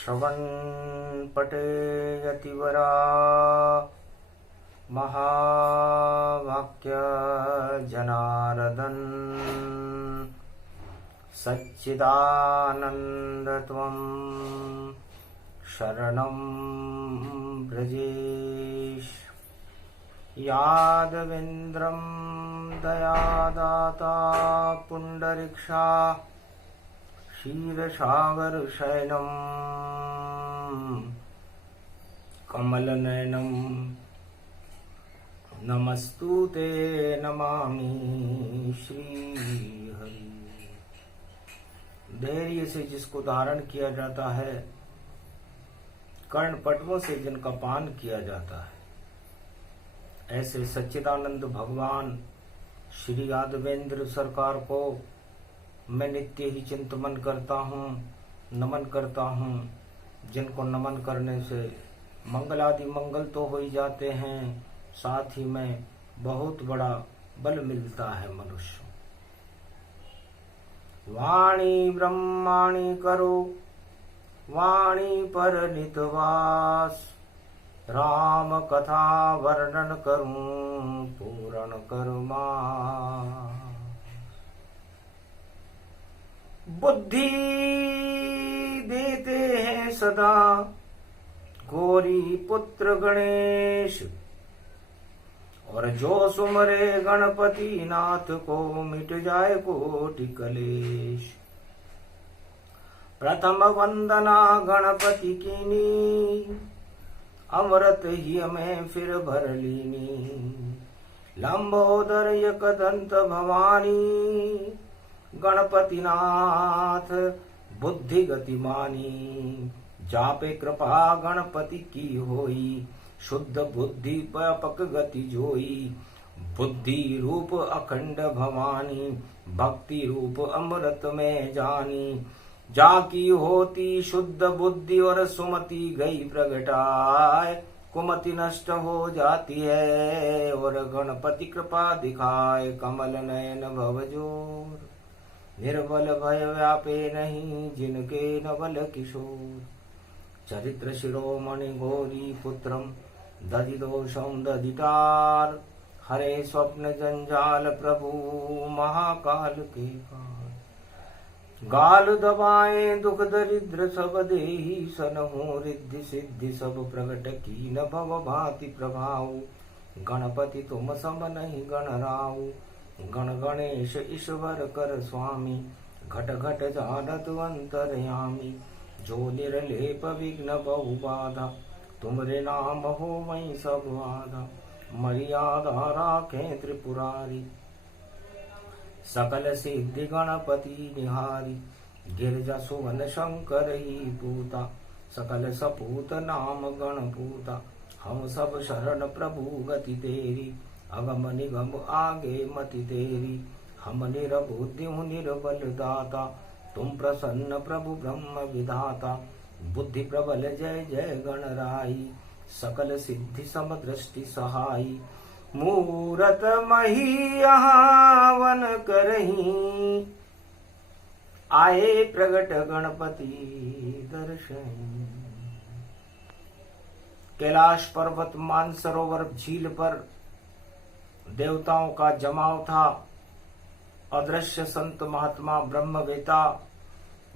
श्रवणपटे यतिवरा महावाक्य जनार्दन सच्चिदानन्दत्वं शरणं व्रजेश। यादवेन्द्रं दयादाता पुण्डरीक्षा क्षीरसागरशयनं कमलनयनं नमस्तुते नमामि श्रीहरि। धैर्य से जिसको धारण किया जाता है, कर्णपटवों से जिनका पान किया जाता है, ऐसे सच्चिदानंद भगवान श्री यादवेंद्र सरकार को मैं नित्य ही चिंतन करता हूँ, नमन करता हूँ। जिनको नमन करने से मंगल आदि मंगल तो हो ही जाते हैं, साथ ही में बहुत बड़ा बल मिलता है मनुष्य। वाणी ब्रह्माणी करो वाणी पर नितवास, राम कथा वर्णन करूं पूर्ण करुमा। बुद्धि देते हैं सदा गौरी पुत्र गणेश, और जो सुमरे गणपति नाथ को मिट जाए कोटि कलेश। प्रथम वंदना गणपति कीनी, अमृत ही में फिर भर लीनी। लंबोदर एकदंत भवानी, गणपति नाथ बुद्धि गतिमानी। जापे कृपा गणपति की होई, शुद्ध बुद्धि व्यापक गति जोई। बुद्धि रूप अखंड भवानी, भक्ति रूप अमृत में जानी। जाकी होती शुद्ध बुद्धि और सुमति गई प्रगटाए, कुमति नष्ट हो जाती है और गणपति कृपा दिखाए। कमल नयन भवजोर, निर्बल भय व्यापे नहीं जिनके नवल किशोर। चरित्र शिरोमणि गौरी पुत्रम, दधि दोषम दधितार। हरे स्वप्न जंजाल प्रभु महाकाल के काल। गाल दबाए दुख दरिद्र सब देही, सनहु रिद्धि सिद्धि सब प्रगट की न भव भांति प्रभाव। गणपति तुम सम नहीं गणराऊ, गण गणेश ईश्वर कर स्वामी। घट घट जानत अंतर्यामी, जो निर्लेप विघ्न बहु बाधा। तुमरे नाम हो वही सब बाधा, मर्यादा राखे त्रिपुरारी। सकल सिद्धि गणपति निहारी, गिरजा सुवन शंकर ही पूता। सकल सपूत नाम गणपूता, हम सब शरण प्रभु गति तेरी। अगम निगम आगे मति तेरी, हम निरबुद्धि निर्बल दाता। तुम प्रसन्न प्रभु ब्रह्म विधाता, बुद्धि प्रबल जय जय गणराई। सकल सिद्धि सम दृष्टि सहाई, मूरत मही वन करही। आए प्रगट गणपति दर्शन। कैलाश पर्वत मानसरोवर झील पर देवताओं का जमाव था। अदृश्य संत महात्मा ब्रह्मवेता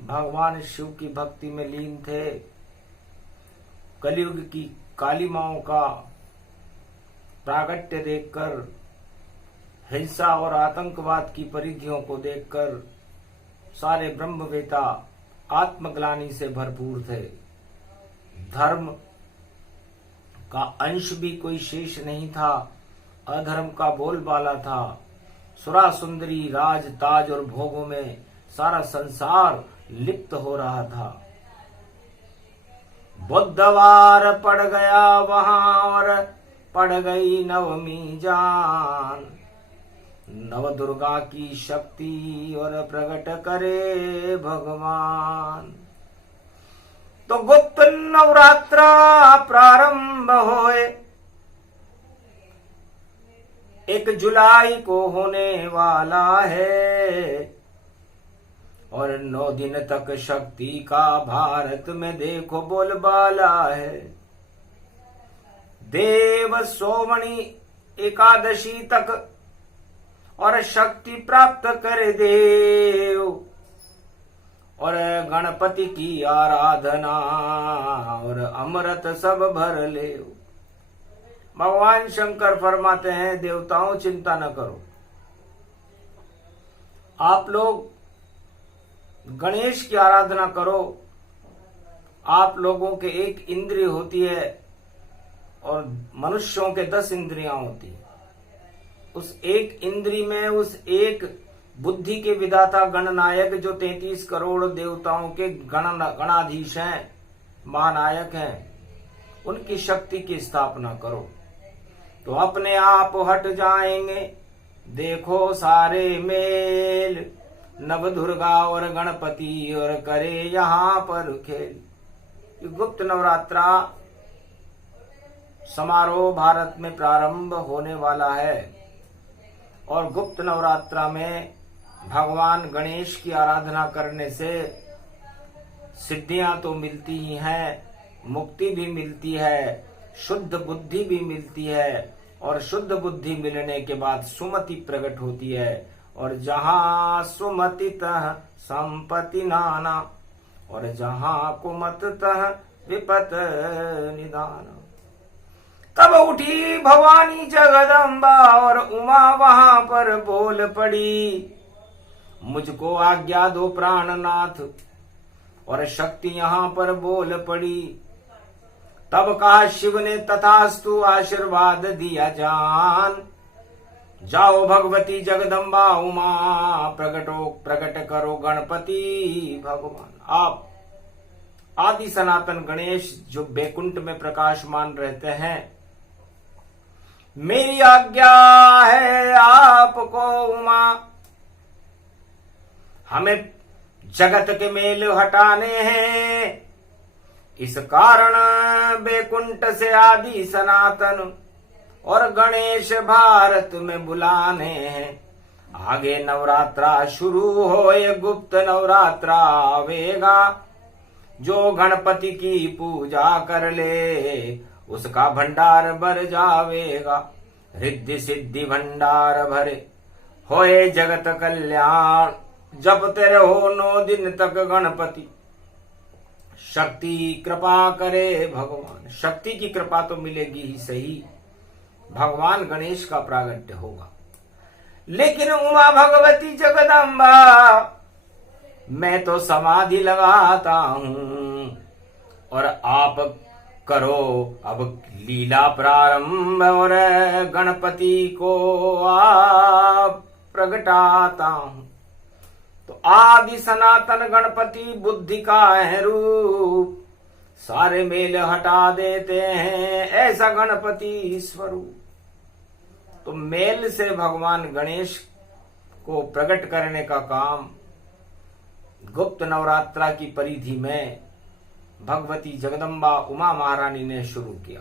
भगवान शिव की भक्ति में लीन थे। कलयुग की कालिमाओं का प्रागट्य देखकर, हिंसा और आतंकवाद की परिधियों को देखकर सारे ब्रह्मवेता आत्मग्लानि से भरपूर थे। धर्म का अंश भी कोई शेष नहीं था, अधर्म का बोलबाला था। सुरा सुंदरी राज ताज और भोगों में सारा संसार लिप्त हो रहा था। बुधवार पड़ गया वहां और पड़ गई नवमी जान। नव दुर्गा की शक्ति और प्रकट करे भगवान। तो गुप्त नवरात्रा प्रारंभ होए, 1 जुलाई को होने वाला है। और 9 दिन तक शक्ति का भारत में देखो बोलबाला है। देव सोमनी एकादशी तक और शक्ति प्राप्त कर देव, और गणपति की आराधना और अमृत सब भर ले। भगवान शंकर फरमाते हैं, देवताओं चिंता न करो, आप लोग गणेश की आराधना करो। आप लोगों के एक इंद्रिय होती है और मनुष्यों के 10 इंद्रियां होती है। उस एक इंद्री में उस एक बुद्धि के विधाता गणनायक जो 33 करोड़ देवताओं के गणाधीश हैं, महानायक हैं, उनकी शक्ति की स्थापना करो तो अपने आप हट जाएंगे। देखो सारे मेल, नव दुर्गा और गणपति और करे यहाँ पर खेल। गुप्त नवरात्रा समारोह भारत में प्रारंभ होने वाला है और गुप्त नवरात्रा में भगवान गणेश की आराधना करने से सिद्धियां तो मिलती ही हैं, मुक्ति भी मिलती है, शुद्ध बुद्धि भी मिलती है, और शुद्ध बुद्धि मिलने के बाद सुमति प्रकट होती है। और जहां सुमति तह संपत्ति नाना, और जहां कुमत तह विपत निदान। तब उठी भवानी जगदम्बा और उमा वहां पर बोल पड़ी, मुझको आज्ञा दो प्राणनाथ, और शक्ति यहाँ पर बोल पड़ी। तब कहा शिव ने तथास्तु आशीर्वाद दिया जान, जाओ भगवती जगदम्बा उमा प्रकट करो गणपति भगवान। आप आदि सनातन गणेश जो बैकुंठ में प्रकाशमान रहते हैं, मेरी आज्ञा है आपको उमा, हमें जगत के मेल हटाने हैं। इस कारण बैकुंठ से आदि सनातन और गणेश भारत में बुलाने हैं। आगे नवरात्रा शुरू हो, ये गुप्त नवरात्रा आवेगा। जो गणपति की पूजा कर ले उसका भंडार भर जावेगा। रिद्धि सिद्धि भंडार भरे होए जगत कल्याण, जपते रहो 9 दिन तक गणपति। शक्ति कृपा करे भगवान, शक्ति की कृपा तो मिलेगी ही सही, भगवान गणेश का प्रागट्य होगा। लेकिन उमा भगवती जगदम्बा, मैं तो समाधि लगाता हूं और आप करो अब लीला प्रारंभ, और गणपति को आप प्रगटाता हूं। तो आदि सनातन गणपति बुद्धि का है रूप, सारे मेल हटा देते हैं ऐसा गणपति स्वरूप। तो मेल से भगवान गणेश को प्रकट करने का काम गुप्त नवरात्रा की परिधि में भगवती जगदम्बा उमा महारानी ने शुरू किया।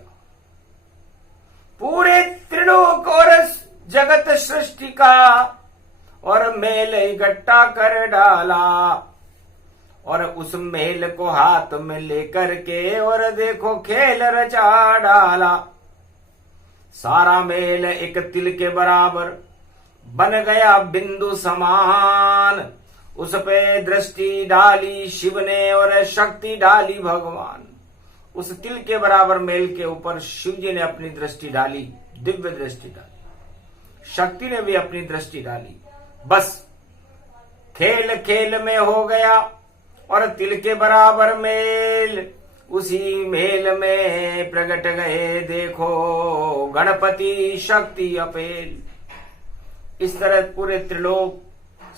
पूरे त्रिलोक और जगत सृष्टि का और मेल इकट्ठा कर डाला, और उस मेल को हाथ में लेकर के और देखो खेल रचा डाला। सारा मेल एक तिल के बराबर बन गया बिंदु समान, उस पे दृष्टि डाली शिव ने और शक्ति डाली भगवान। उस तिल के बराबर मेल के ऊपर शिव जी ने अपनी दृष्टि डाली, दिव्य दृष्टि डाली, शक्ति ने भी अपनी दृष्टि डाली। बस खेल खेल में हो गया और तिल के बराबर मेल, उसी मेल में प्रकट गए देखो गणपति शक्ति अपेल। इस तरह पूरे त्रिलोक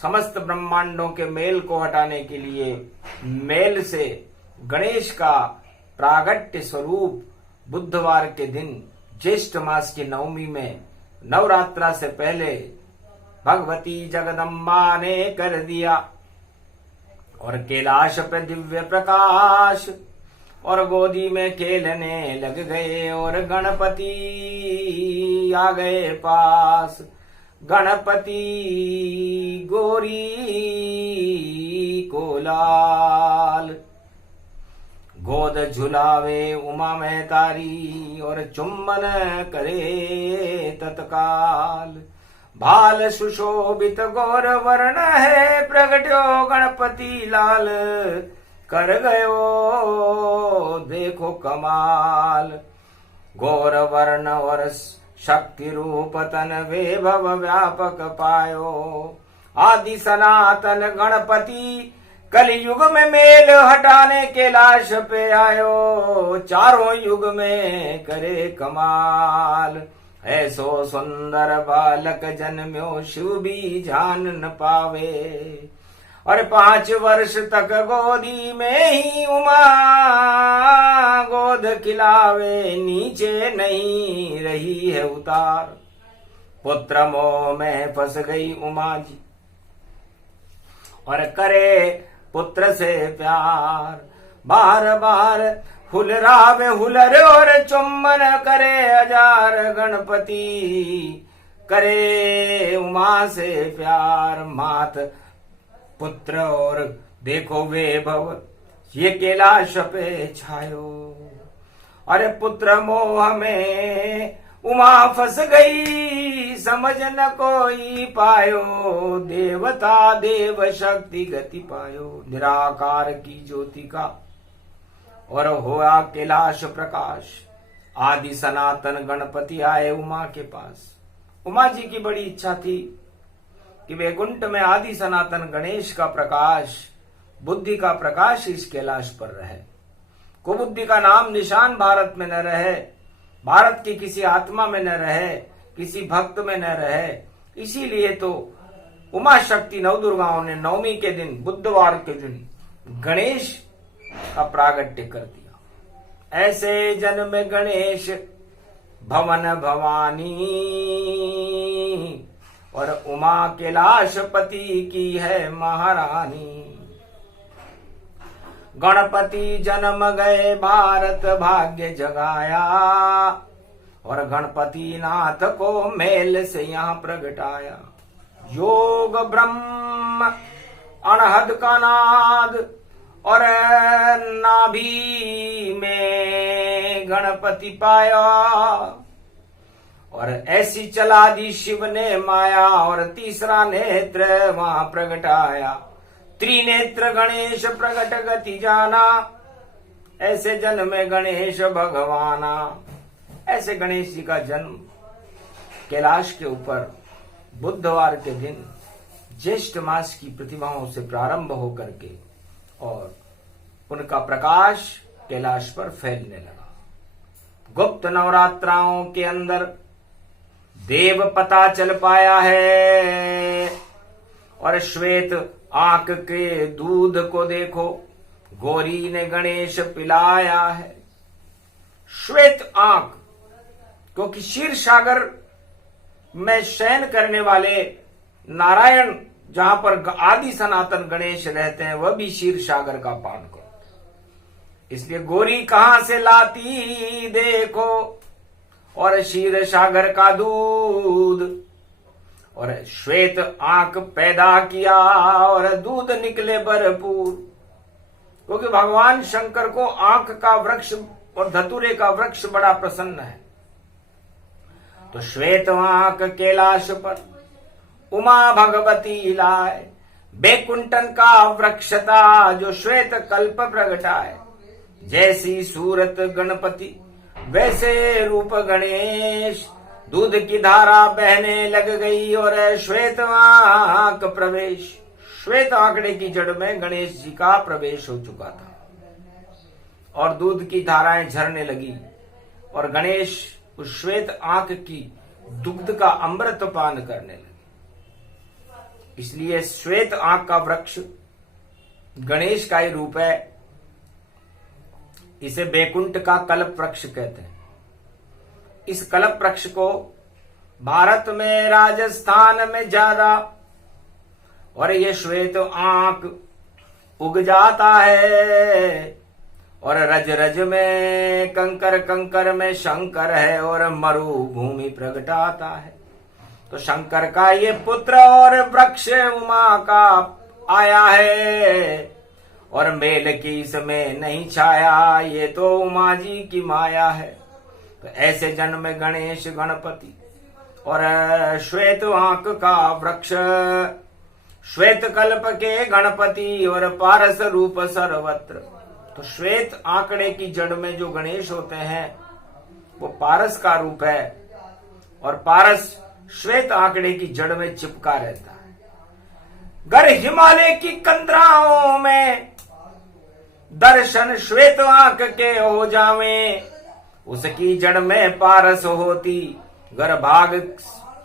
समस्त ब्रह्मांडों के मेल को हटाने के लिए मेल से गणेश का प्रागट्य स्वरूप बुधवार के दिन ज्येष्ठ मास की नवमी में नवरात्रा से पहले भगवती जगदम्बा ने कर दिया। और कैलाश पे दिव्य प्रकाश और गोदी में खेलने लग गए और गणपति आ गए पास। गणपति गोरी को लाल। गोद झुलावे उमा में तारी और चुंबन करे तत्काल। भाल सुशोभित गौर वर्ण है प्रगट्यो गणपति लाल। कर गयो देखो कमाल। गौर वर्ण और शक्ति रूप तन वैभव व्यापक पायो। आदि सनातन गणपति कलयुग में मेल हटाने के लाश पे आयो। चारों युग में करे कमाल। ऐसो सुंदर बालक जन्म्यो शिव भी जान न पावे। और 5 वर्ष तक गोदी में ही उमा गोद खिलावे। नीचे नहीं रही है उतार। पुत्र मोह में फंस गई उमा जी और करे पुत्र से प्यार। बार बार हुलरावे हुलर और चुम्बन करे हजार। गणपति करे उमा से प्यार। मात पुत्र और देखो वैभव ये कैलाश पे छायो। अरे पुत्र मोह में उमा फंस गई समझ न कोई पायो। देवता देव शक्ति गति पायो। निराकार की ज्योति का और हुआ कैलाश प्रकाश। आदि सनातन गणपति आए उमा के पास। उमा जी की बड़ी इच्छा थी कि वैकुंठ में आदि सनातन गणेश का प्रकाश, बुद्धि का प्रकाश इस कैलाश पर रहे। कुबुद्धि का नाम निशान भारत में न रहे, भारत की किसी आत्मा में न रहे, किसी भक्त में न रहे। इसीलिए तो उमा शक्ति नवदुर्गाओं ने नवमी के दिन, बुधवार के दिन गणेश का प्रागट्य कर दिया। ऐसे जन्म गणेश भवन भवानी और उमा कैलाशपति की है महारानी। गणपति जन्म गए भारत भाग्य जगाया और गणपति नाथ को मेल से यहाँ प्रगटाया। योग ब्रह्म अनहद का नाद और नाभि में गणपति पाया और ऐसी चला दी शिव ने माया और तीसरा नेत्र वहां प्रगटाया। त्रिनेत्र गणेश प्रगट गति जाना, ऐसे जन्म में गणेश भगवाना। ऐसे गणेश जी का जन्म कैलाश के ऊपर बुधवार के दिन ज्येष्ठ मास की प्रतिमाओं से प्रारंभ होकर के और उनका प्रकाश कैलाश पर फैलने लगा। गुप्त नवरात्राओं के अंदर देव पता चल पाया है और श्वेत आंख के दूध को देखो गौरी ने गणेश पिलाया है। श्वेत आंख, क्योंकि क्षीर सागर में शयन करने वाले नारायण जहां पर आदि सनातन गणेश रहते हैं वह भी क्षीर सागर का पान करो। इसलिए गौरी कहां से लाती देखो और क्षीर सागर का दूध और श्वेत आंख पैदा किया और दूध निकले भरपूर। क्योंकि भगवान शंकर को आंख का वृक्ष और धतूरे का वृक्ष बड़ा प्रसन्न है। तो श्वेत आंख कैलाश पर उमा भगवती लाए। बैकुंठन का वृक्ष था जो श्वेत कल्प प्रगटाए। जैसी सूरत गणपति वैसे रूप गणेश। दूध की धारा बहने लग गई और श्वेत आंख प्रवेश। श्वेत आंकड़े की जड़ में गणेश जी का प्रवेश हो चुका था और दूध की धाराएं झरने लगी और गणेश उस श्वेत आंख की दुग्ध का अमृत पान करने लगे। इसलिए श्वेत आंख का वृक्ष गणेश का ही रूप है। इसे बैकुंठ का कल्प वृक्ष कहते हैं। इस कल्प वृक्ष को भारत में राजस्थान में ज्यादा और ये श्वेत आंख उग जाता है और रज रज में कंकर कंकर में शंकर है और मरुभूमि प्रगटाता है। तो शंकर का ये पुत्र और वृक्ष उमा का आया है, और मेल की इसमें नहीं छाया, ये तो उमा जी की माया है। तो ऐसे जन्म गणेश गणपति और श्वेत आंक का वृक्ष, श्वेत कल्प के गणपति और पारस रूप सर्वत्र। तो श्वेत आंकड़े की जड़ में जो गणेश होते हैं वो पारस का रूप है, और पारस श्वेत आंकड़े की जड़ में चिपका रहता है। गर हिमालय की कंदराओं में दर्शन श्वेत आंक के हो जावे, उसकी जड़ में पारस होती, गर भाग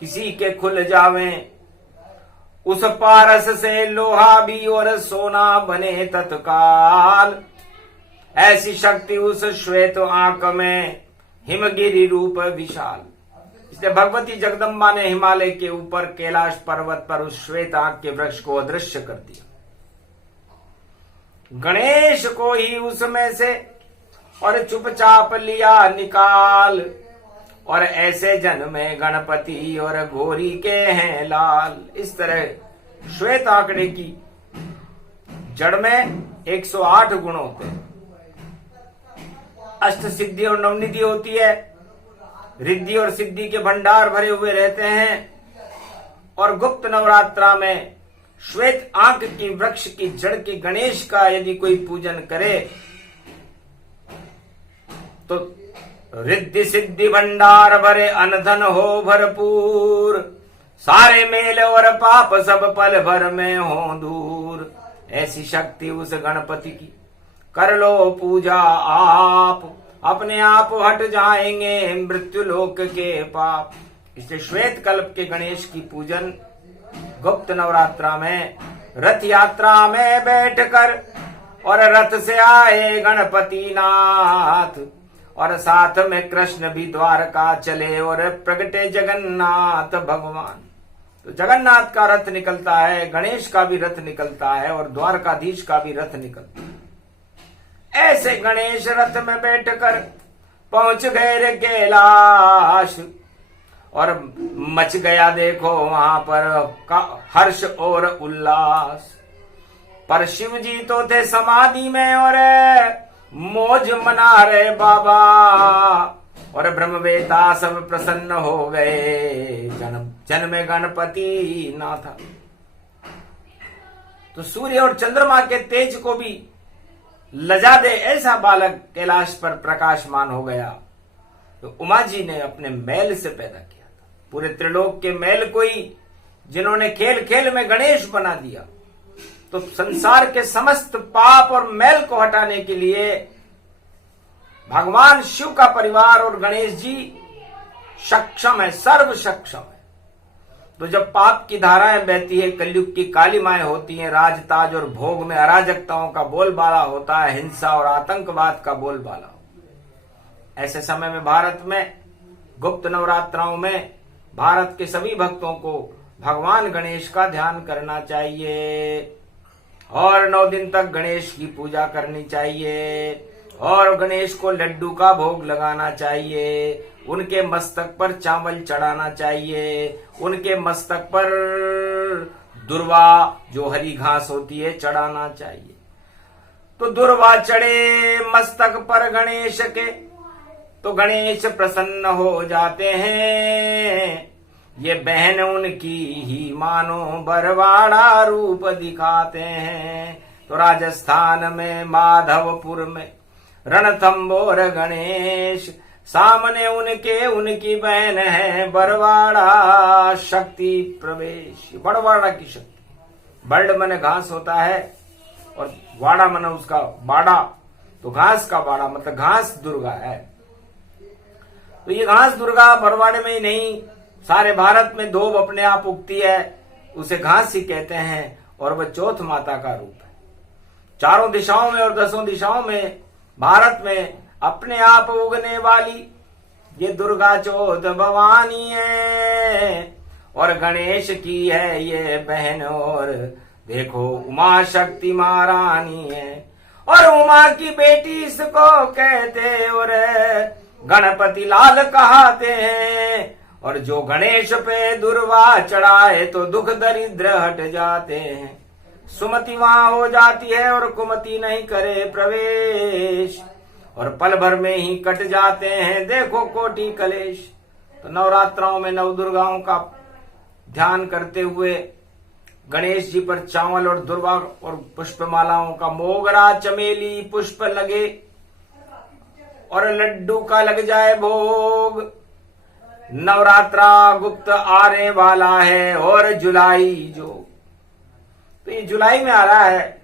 किसी के खुल जावे। उस पारस से लोहा भी और सोना बने तत्काल, ऐसी शक्ति उस श्वेत आंक में, हिमगिरी रूप विशाल। इसलिए भगवती जगदम्बा ने हिमालय के ऊपर कैलाश पर्वत पर उस श्वेत आंक के वृक्ष को अदृश्य कर दिया। गणेश को ही उसमें से और चुपचाप लिया निकाल, और ऐसे जन्मे गणपति और घोरी के हैं लाल। इस तरह श्वेत आंकड़े की जड़ में 108 गुण होते हैं। अष्ट सिद्धि और नवनिधि होती है, रिद्धि और सिद्धि के भंडार भरे हुए रहते हैं। और गुप्त नवरात्रा में श्वेत आंक की वृक्ष की जड़ के गणेश का यदि कोई पूजन करे तो रिद्धि सिद्धि भंडार भरे, अनधन हो भरपूर, सारे मेल और पाप सब पल भर में हो दूर। ऐसी शक्ति उस गणपति की, कर लो पूजा आप, अपने आप हट जाएंगे मृत्यु लोक के पाप। इसलिए श्वेत कल्प के गणेश की पूजन गुप्त नवरात्रा में रथ यात्रा में बैठकर, और रथ से आए गणपति नाथ, और साथ में कृष्ण भी द्वारका चले, और प्रगटे जगन्नाथ भगवान। तो जगन्नाथ का रथ निकलता है, गणेश का भी रथ निकलता है, और द्वारकाधीश का भी रथ निकलता है। ऐसे गणेश रथ में बैठकर पहुंच गए रे कैलाश, और मच गया देखो वहां पर हर्ष और उल्लास। पर शिव जी तो थे समाधि में और मौज मना रहे बाबा, और ब्रह्मवेता सब प्रसन्न हो गए, जन्मे गणपति ना था। तो सूर्य और चंद्रमा के तेज को भी लजा दे ऐसा बालक कैलाश पर प्रकाशमान हो गया। तो उमा जी ने अपने मैल से पैदा किया था, पूरे त्रिलोक के मैल को ही जिन्होंने खेल खेल में गणेश बना दिया। तो संसार के समस्त पाप और मैल को हटाने के लिए भगवान शिव का परिवार और गणेश जी सक्षम है, सर्व सक्षम है। तो जब पाप की धाराएं बहती है, कलयुग की कालिमाएं होती हैं, राजताज और भोग में अराजकताओं का बोलबाला होता है, हिंसा और आतंकवाद का बोलबाला, ऐसे समय में भारत में गुप्त नवरात्राओं में भारत के सभी भक्तों को भगवान गणेश का ध्यान करना चाहिए, और 9 दिन तक गणेश की पूजा करनी चाहिए, और गणेश को लड्डू का भोग लगाना चाहिए, उनके मस्तक पर चावल चढ़ाना चाहिए, उनके मस्तक पर दुर्वा जो हरी घास होती है चढ़ाना चाहिए। तो दुर्वा चढ़े मस्तक पर गणेश के, तो गणेश प्रसन्न हो जाते हैं। ये बहन उनकी ही मानो बरवाड़ा रूप दिखाते हैं। तो राजस्थान में माधवपुर में रणथंबोर गणेश, सामने उनके उनकी बहन है बरवाड़ा शक्ति प्रवेश। बड़वाड़ा की शक्ति, बर्ड मने घास होता है और वाड़ा मने उसका बाड़ा, तो घास का बाड़ा मतलब घास दुर्गा है। तो ये घास दुर्गा बरवाड़े में ही नहीं, सारे भारत में धोब अपने आप उगती है, उसे घास ही कहते हैं, और वह चौथ माता का रूप है। चारों दिशाओं में और 10 दिशाओं में भारत में अपने आप उगने वाली ये दुर्गा चौथ भवानी है, और गणेश की है ये बहन, और देखो उमा शक्ति महारानी है, और उमा की बेटी इसको कहते और गणपति लाल कहते हैं। और जो गणेश पे दुर्वा चढ़ाए तो दुख दरिद्र हट जाते हैं। सुमति वहां हो जाती है और कुमति नहीं करे प्रवेश, और पल भर में ही कट जाते हैं देखो कोटि कलेश। तो नवरात्राओं में नव दुर्गाओं का ध्यान करते हुए गणेश जी पर चावल और दुर्वा और पुष्पमालाओं का, मोगरा चमेली पुष्प लगे और लड्डू का लग जाए भोग। नवरात्रा गुप्त आने वाला है और जुलाई जो, तो ये जुलाई में आ रहा है।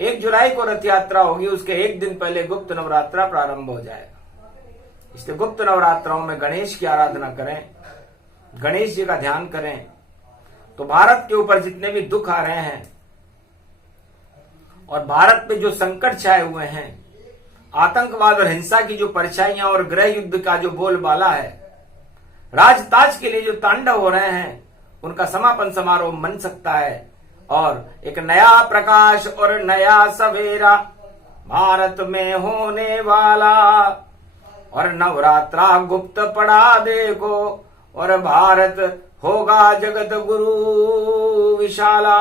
1 जुलाई को रथ यात्रा होगी, उसके 1 दिन पहले गुप्त नवरात्रा प्रारंभ हो जाएगा। इसलिए गुप्त नवरात्राओं में गणेश की आराधना करें, गणेश जी का ध्यान करें, तो भारत के ऊपर जितने भी दुख आ रहे हैं और भारत पे जो संकट छाए हुए हैं, आतंकवाद और हिंसा की जो परछाइयां और गृह युद्ध का जो बोलबाला है, राजताज के लिए जो तांडव हो रहे हैं, उनका समापन समारोह बन सकता है और एक नया प्रकाश और नया सवेरा भारत में होने वाला। और नवरात्रा गुप्त पड़ा देखो और भारत होगा जगत गुरु विशाला।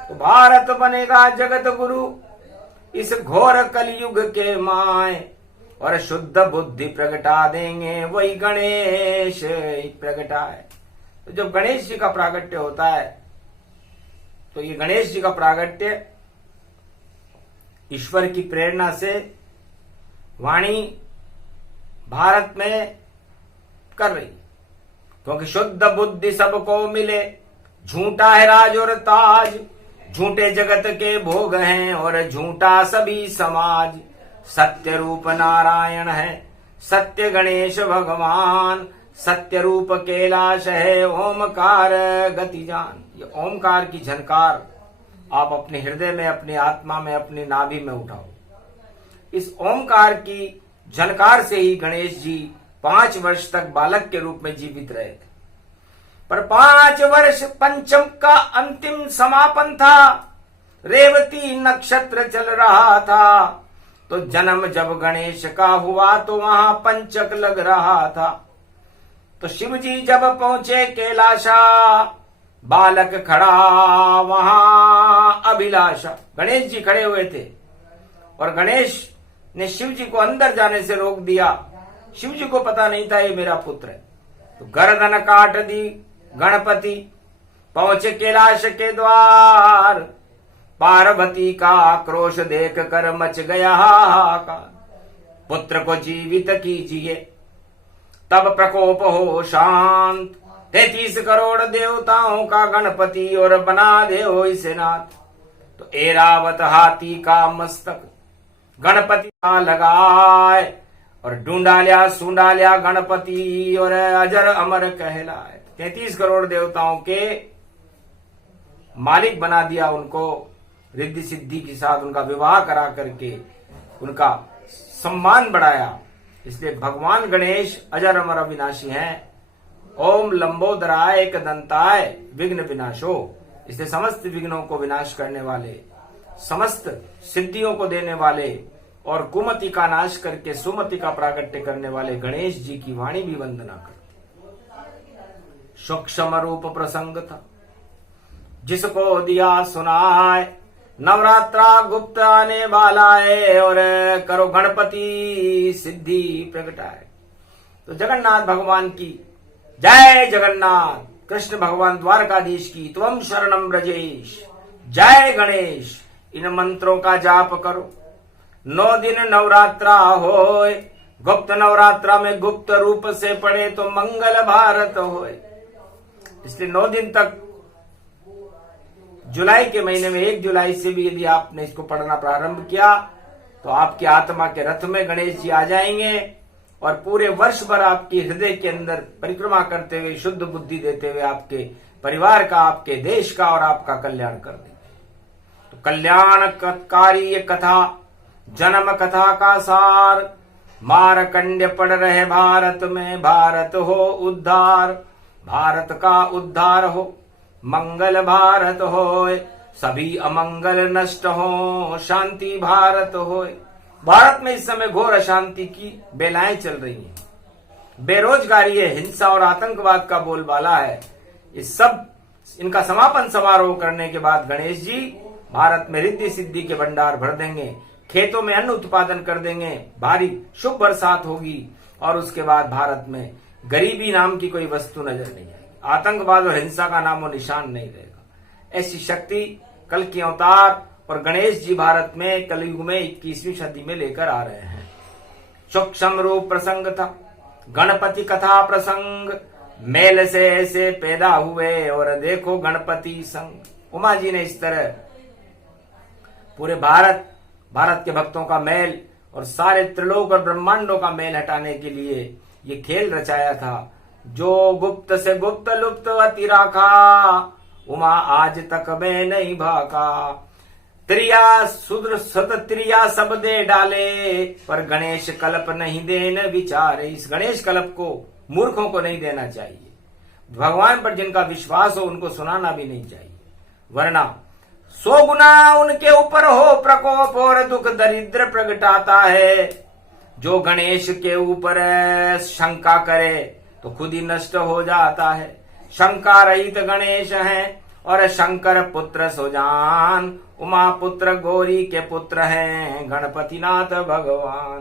तो भारत बनेगा जगत गुरु इस घोर कलयुग के माए, और शुद्ध बुद्धि प्रगटा देंगे वही गणेश प्रगटाए। तो जब गणेश जी का प्रागट्य होता है तो ये गणेश जी का प्रागट्य ईश्वर की प्रेरणा से वाणी भारत में कर रही, क्योंकि शुद्ध बुद्धि सबको मिले, झूठा है राज और ताज, झूठे जगत के भोग हैं और झूठा सभी समाज। सत्य रूप नारायण है, सत्य गणेश भगवान, सत्य रूप कैलाश है, ओमकार गति जान। ये ओमकार की झनकार आप अपने हृदय में, अपनी आत्मा में, अपनी नाभि में उठाओ। इस ओमकार की झनकार से ही गणेश जी 5 वर्ष तक बालक के रूप में जीवित रहे थे, पर 5 वर्ष पंचम का अंतिम समापन था। रेवती नक्षत्र चल रहा था, तो जन्म जब गणेश का हुआ तो वहां पंचक लग रहा था। तो शिव जी जब पहुंचे कैलाशा, बालक खड़ा वहां अभिलाषा। गणेश जी खड़े हुए थे और गणेश ने शिव जी को अंदर जाने से रोक दिया। शिव जी को पता नहीं था ये मेरा पुत्र है। तो गर्दन काट दी गणपति, पहुंचे कैलाश के द्वार। पार्वती का आक्रोश देख कर मच गया हाहाकार, पुत्र को जीवित कीजिए तब प्रकोप हो शांत। 33 करोड़ देवताओं का गणपति और बना दे हो इसे नाथ। तो ऐरावत हाथी का मस्तक गणपति का लगाए, और ढूंढा लिया सूंढा लिया गणपति और अजर अमर कहलाए। 33 करोड़ देवताओं के मालिक बना दिया उनको, रिद्धि सिद्धि के साथ उनका विवाह करा करके उनका सम्मान बढ़ाया। इसलिए भगवान गणेश अजर अमर अविनाशी हैं। ओम लंबोदराय एक दंताय विघ्न विनाशो, इसलिए समस्त विघ्नों को विनाश करने वाले, समस्त सिद्धियों को देने वाले और कुमति का नाश करके सुमति का प्रागट्य करने वाले गणेश जी की वाणी भी वंदना करती। सूक्ष्म रूप प्रसंग था जिसको दिया सुनाए, नवरात्रा गुप्त आने वाला है और करो गणपति सिद्धि प्रगटाए। तो जगन्नाथ भगवान की जय, जगन्नाथ कृष्ण भगवान द्वारकाधीश की त्वम शरणम ब्रजेश, जय गणेश। इन मंत्रों का जाप करो। 9 दिन नवरात्रा होए, गुप्त नवरात्रा में गुप्त रूप से पढ़े तो मंगल भारत होए। इसलिए 9 दिन तक जुलाई के महीने में 1 जुलाई से भी यदि आपने इसको पढ़ना प्रारंभ किया तो आपकी आत्मा के रथ में गणेश जी आ जाएंगे और पूरे वर्ष भर आपके हृदय के अंदर परिक्रमा करते हुए, शुद्ध बुद्धि देते हुए आपके परिवार का, आपके देश का और आपका कल्याण कर देंगे। तो कल्याणकारी ये कथा, जन्म कथा का सार, मारकंड्य पढ़ रहे भारत में, भारत हो उद्धार, भारत का उद्धार हो, मंगल भारत होए, सभी अमंगल नष्ट हो, शांति भारत होए। भारत में इस समय घोर अशांति की बेलाएं चल रही हैं। बेरोजगारी है, हिंसा और आतंकवाद का बोलबाला है। इस सब इनका समापन समारोह करने के बाद गणेश जी भारत में रिद्धि सिद्धि के भंडार भर देंगे, खेतों में अन्न उत्पादन कर देंगे, भारी शुभ बरसात होगी और उसके बाद भारत में गरीबी नाम की कोई वस्तु नजर नहीं आएगी, आतंकवाद और हिंसा का नामो निशान नहीं रहेगा। ऐसी शक्ति कल की अवतार और गणेश जी भारत में कलयुग में 21वीं सदी में लेकर आ रहे हैं। सूक्ष्म रूप प्रसंग था गणपति कथा प्रसंग, मेल से ऐसे पैदा हुए और देखो गणपति संग। उमा जी ने इस तरह पूरे भारत के भक्तों का मेल और सारे त्रिलोक और ब्रह्मांडों का मेल हटाने के लिए ये खेल रचाया था। जो गुप्त से गुप्त लुप्त अति राखा, उमा आज तक मैं नहीं भाका। त्रिया सुद्र सत त्रिया सब दे डाले, पर गणेश कल्प नहीं देन विचारे। इस गणेश कल्प को मूर्खों को नहीं देना चाहिए, भगवान पर जिनका विश्वास हो उनको सुनाना भी नहीं चाहिए, वरना 100 गुना उनके ऊपर हो प्रकोप और दुख दरिद्र प्रगटाता है। जो गणेश के ऊपर शंका करे तो खुद ही नष्ट हो जाता है। शंका रहित गणेश हैं और शंकर पुत्र सुजान, उमा पुत्र गौरी के पुत्र हैं गणपति नाथ भगवान।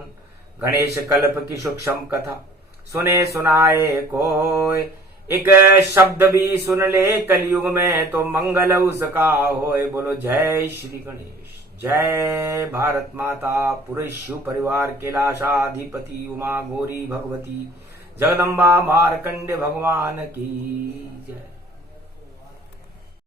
गणेश कल्प की सूक्ष्म कथा सुने सुनाए कोई, एक शब्द भी सुन ले कलयुग में तो मंगल उसका होए। बोलो जय श्री गणेश, जय भारत माता, पूरे शिव परिवार कैलाशाधिपति उमा गौरी भगवती जगदम्बा मार्कंडे भगवान की जय।